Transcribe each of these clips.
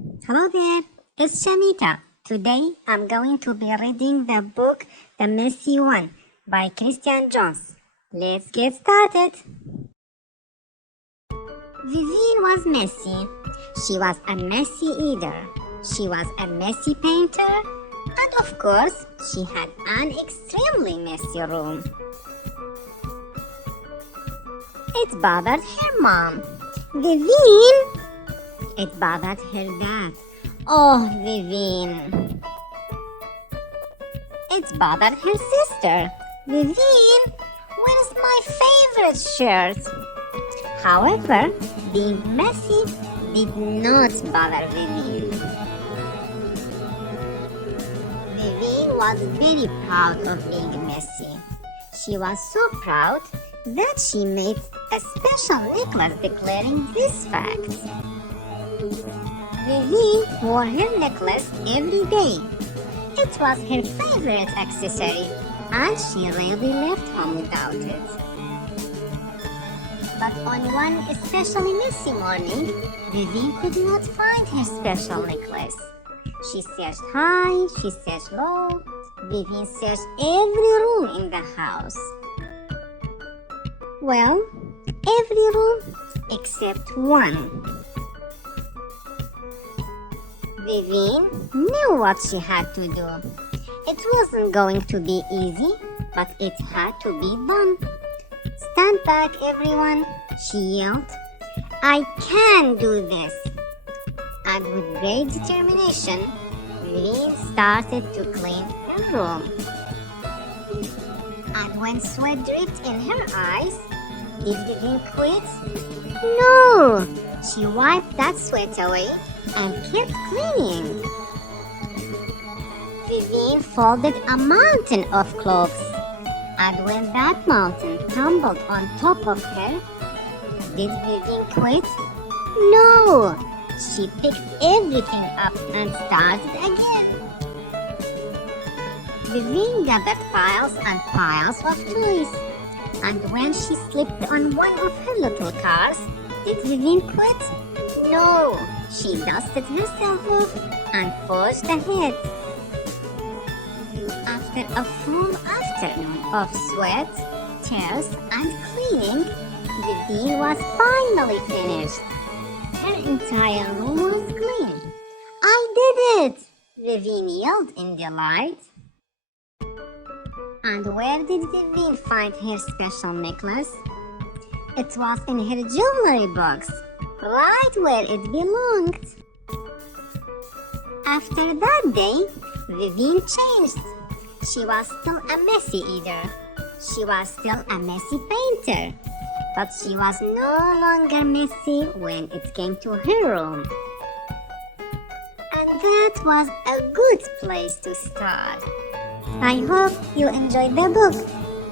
Hello there, it's Shamita. Today I'm going to be reading the book The Messy One by Christianne C. Let's get started. Vivienne was messy. She was a messy eater. She was a messy painter. And of course, she had an extremely messy room. It bothered her mom. Vivienne! It bothered her dad. Oh, Vivienne. It bothered her sister. Vivienne, where's my favorite shirt? However, being messy did not bother Vivienne. Vivienne was very proud of being messy. She was so proud that she made a special necklace declaring this fact. Vivienne wore her necklace every day. It was her favorite accessory, and she rarely left home without it. But on one especially messy morning, Vivienne could not find her special necklace. She searched high, she searched low. Vivienne searched every room in the house. Well, every room except one. Vivienne knew what she had to do. It wasn't going to be easy, but it had to be done. Stand back, everyone, she yelled. I can do this. And with great determination, Vivienne started to clean her room. And when sweat dripped in her eyes, did Vivienne quit? No! She wiped that sweat away and kept cleaning. Vivienne folded a mountain of clothes, and when that mountain tumbled on top of her, did Vivienne quit? No! She picked everything up and started again. Vivienne gathered piles and piles of toys, and when she slipped on one of her little cars, did Vivienne quit? No! She dusted herself off and forged ahead. After a full afternoon of sweat, tears, and cleaning, Vivienne was finally finished. Her entire room was clean. I did it! Vivienne yelled in delight. And where did Vivienne find her special necklace? It was in her jewelry box, right where it belonged. After that day, Vivienne changed. She was still a messy eater. She was still a messy painter. But she was no longer messy when it came to her room. And that was a good place to start. I hope you enjoyed the book.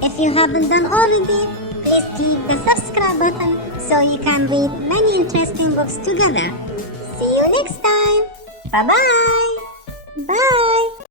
If you haven't done already, please click the subscribe button so you can read many interesting books together. See you next time. Bye-bye. Bye.